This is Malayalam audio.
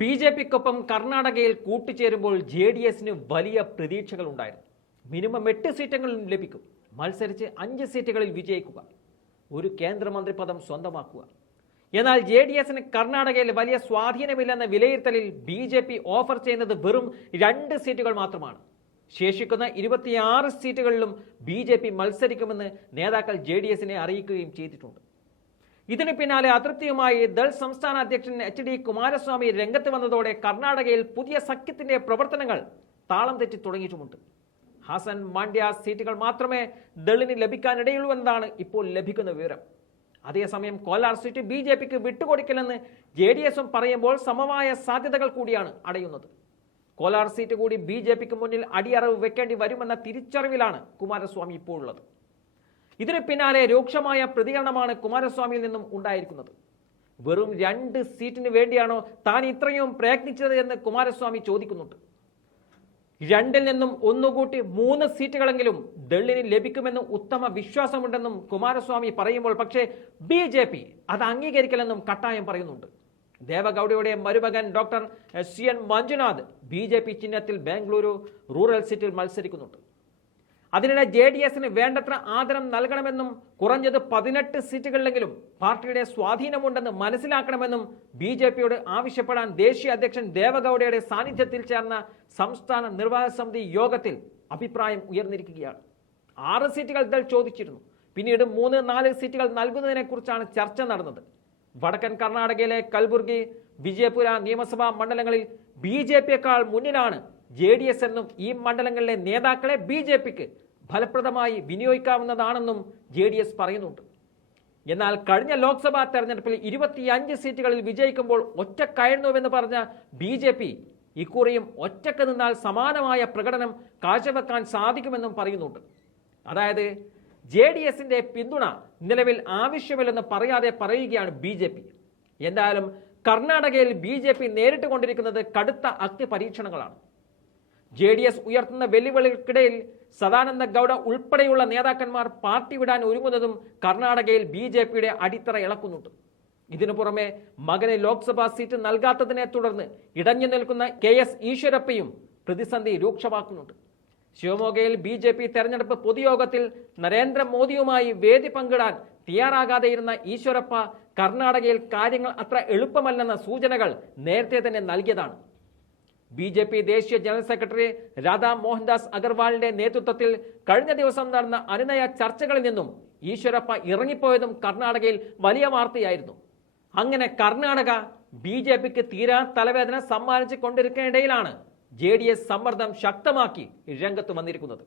ബി ജെ പിക്കൊപ്പം കർണാടകയിൽ കൂട്ടുചേരുമ്പോൾ ജെ ഡി എസിന് വലിയ പ്രതീക്ഷകൾ ഉണ്ടായിരുന്നു മിനിമം എട്ട് സീറ്റെങ്കിലും ലഭിക്കും. മത്സരിച്ച് അഞ്ച് സീറ്റുകളിൽ വിജയിക്കുക. ഒരു കേന്ദ്രമന്ത്രി പദം സ്വന്തമാക്കുക. എന്നാൽ ജെ ഡി എസിന് കർണാടകയിൽ വലിയ സ്വാധീനമില്ലെന്ന വിലയിരുത്തലിൽ ബി ജെ പി ഓഫർ ചെയ്യുന്നത് വെറും രണ്ട് സീറ്റുകൾ മാത്രമാണ്. ശേഷിക്കുന്ന ഇരുപത്തിയാറ് സീറ്റുകളിലും ബി ജെ പി മത്സരിക്കുമെന്ന് നേതാക്കൾ ജെ ഡി എസിനെ അറിയിക്കുകയും ചെയ്തിട്ടുണ്ട്. ഇതിനു പിന്നാലെ അതൃപ്തിയുമായി ദൾ സംസ്ഥാന അധ്യക്ഷൻ എച്ച് ഡി കുമാരസ്വാമി രംഗത്ത് വന്നതോടെ കർണാടകയിൽ പുതിയ സഖ്യത്തിന്റെ പ്രവർത്തനങ്ങൾ താളം തെറ്റി തുടങ്ങിയിട്ടുമുണ്ട്. ഹസൻ മാണ്ഡ്യ സീറ്റുകൾ മാത്രമേ ദളിന് ലഭിക്കാനിടയുള്ളൂ എന്നതാണ് ഇപ്പോൾ ലഭിക്കുന്ന വിവരം. അതേസമയം കോലാർ സീറ്റ് ബി ജെ പിക്ക് വിട്ടുകൊടുക്കില്ലെന്ന് ജെ ഡി എസും പറയുമ്പോൾ സമവായ സാധ്യതകൾ കൂടിയാണ് അടയുന്നത്. കോലാർ സീറ്റ് കൂടി ബി ജെ പിക്ക് മുന്നിൽ അടിയറവ് വെക്കേണ്ടി വരുമെന്ന തിരിച്ചറിവിലാണ് കുമാരസ്വാമി ഇപ്പോൾ ഉള്ളത്. ഇതിന് പിന്നാലെ രൂക്ഷമായ പ്രതികരണമാണ് കുമാരസ്വാമിയിൽ നിന്നും ഉണ്ടായിരിക്കുന്നത്. വെറും രണ്ട് സീറ്റിന് വേണ്ടിയാണോ താൻ ഇത്രയും പ്രയത്നിച്ചത് എന്ന് കുമാരസ്വാമി ചോദിക്കുന്നുണ്ട്. രണ്ടിൽ നിന്നും ഒന്നുകൂട്ടി മൂന്ന് സീറ്റുകളെങ്കിലും ദളിന് ലഭിക്കുമെന്നും ഉത്തമ വിശ്വാസമുണ്ടെന്നും കുമാരസ്വാമി പറയുമ്പോൾ പക്ഷേ ബി ജെ പി അത് അംഗീകരിക്കില്ലെന്നും കട്ടായം പറയുന്നുണ്ട്. ദേവഗൌഡയുടെ മരുമകൻ doctor C N Manjunath B J P ചിഹ്നത്തിൽ ബാംഗ്ലൂരു റൂറൽ സീറ്റിൽ മത്സരിക്കുന്നുണ്ട്. അതിനിടെ ജെ ഡി എസിന് വേണ്ടത്ര ആദരം നൽകണമെന്നും കുറഞ്ഞത് പതിനെട്ട് സീറ്റുകളിലെങ്കിലും പാർട്ടിയുടെ സ്വാധീനമുണ്ടെന്ന് മനസ്സിലാക്കണമെന്നും ബി ജെ പിയോട് ആവശ്യപ്പെടാൻ ദേശീയ അധ്യക്ഷൻ ദേവഗൌഡയുടെ സാന്നിധ്യത്തിൽ ചേർന്ന സംസ്ഥാന നിർവാഹക സമിതി യോഗത്തിൽ അഭിപ്രായം ഉയർന്നിരിക്കുകയാണ്. ആറ് സീറ്റുകൾ ദൾ ചോദിച്ചിരുന്നു. പിന്നീട് മൂന്ന് നാല് സീറ്റുകൾ നൽകുന്നതിനെക്കുറിച്ചാണ് ചർച്ച നടന്നത്. വടക്കൻ കർണാടകയിലെ കൽബുർഗി വിജയപുര നിയമസഭാ മണ്ഡലങ്ങളിൽ ബി ജെ പിയേക്കാൾ മുന്നിലാണ് ജെ ഡി എസ് എന്നും ഈ മണ്ഡലങ്ങളിലെ നേതാക്കളെ ബി ജെ പിക്ക് ഫലപ്രദമായി വിനിയോഗിക്കാവുന്നതാണെന്നും ജെ ഡി എസ് പറയുന്നുണ്ട്. എന്നാൽ കഴിഞ്ഞ ലോക്സഭാ തെരഞ്ഞെടുപ്പിൽ ഇരുപത്തിയഞ്ച് സീറ്റുകളിൽ വിജയിക്കുമ്പോൾ ഒറ്റക്കയറുന്നുവെന്ന് പറഞ്ഞ ബി ജെ പി ഇക്കുറിയും ഒറ്റയ്ക്ക് നിന്നാൽ സമാനമായ പ്രകടനം കാഴ്ചവെക്കാൻ സാധിക്കുമെന്നും പറയുന്നുണ്ട്. അതായത് ജെ ഡി എസിന്റെ പിന്തുണ നിലവിൽ ആവശ്യമില്ലെന്ന് പറയാതെ പറയുകയാണ് ബി ജെ പി. എന്തായാലും കർണാടകയിൽ ബി ജെ പി നേരിട്ട് കൊണ്ടിരിക്കുന്നത് കടുത്ത അഗ്നി പരീക്ഷണങ്ങളാണ് ജെ ഡി എസ് ഉയർത്തുന്ന വെല്ലുവിളികൾക്കിടയിൽ സദാനന്ദ ഗൗഡ ഉൾപ്പെടെയുള്ള നേതാക്കന്മാർ പാർട്ടി വിടാൻ ഒരുങ്ങുന്നതും കർണാടകയിൽ ബി ജെ പിയുടെ അടിത്തറ ഇളക്കുന്നുണ്ട്. ഇതിനു പുറമെ മകന് ലോക്സഭാ സീറ്റ് നൽകാത്തതിനെ തുടർന്ന് ഇടഞ്ഞു നിൽക്കുന്ന കെ എസ് ഈശ്വരപ്പയും പ്രതിസന്ധി രൂക്ഷമാക്കുന്നുണ്ട്. ശിവമോഗയിൽ ബി ജെ പി തെരഞ്ഞെടുപ്പ് പൊതുയോഗത്തിൽ നരേന്ദ്രമോദിയുമായി വേദി പങ്കിടാൻ തയ്യാറാകാതെയിരുന്ന ഈശ്വരപ്പ കർണാടകയിൽ കാര്യങ്ങൾ അത്ര എളുപ്പമല്ലെന്ന സൂചനകൾ നേരത്തെ തന്നെ നൽകിയതാണ്. ബി ജെ പി ദേശീയ ജനറൽ സെക്രട്ടറി രാധാ മോഹൻദാസ് അഗർവാളിന്റെ നേതൃത്വത്തിൽ കഴിഞ്ഞ ദിവസം നടന്ന അനുനയ ചർച്ചകളിൽ നിന്നും ഈശ്വരപ്പ ഇറങ്ങിപ്പോയതും കർണാടകയിൽ വലിയ വാർത്തയായിരുന്നു. അങ്ങനെ കർണാടക ബി ജെ പിക്ക് തീരാ തലവേദന സമ്മാനിച്ചു കൊണ്ടിരിക്കുന്നതിനിടയിലാണ് ജെ ഡി എസ് സമ്മർദ്ദം ശക്തമാക്കി രംഗത്ത് വന്നിരിക്കുന്നത്.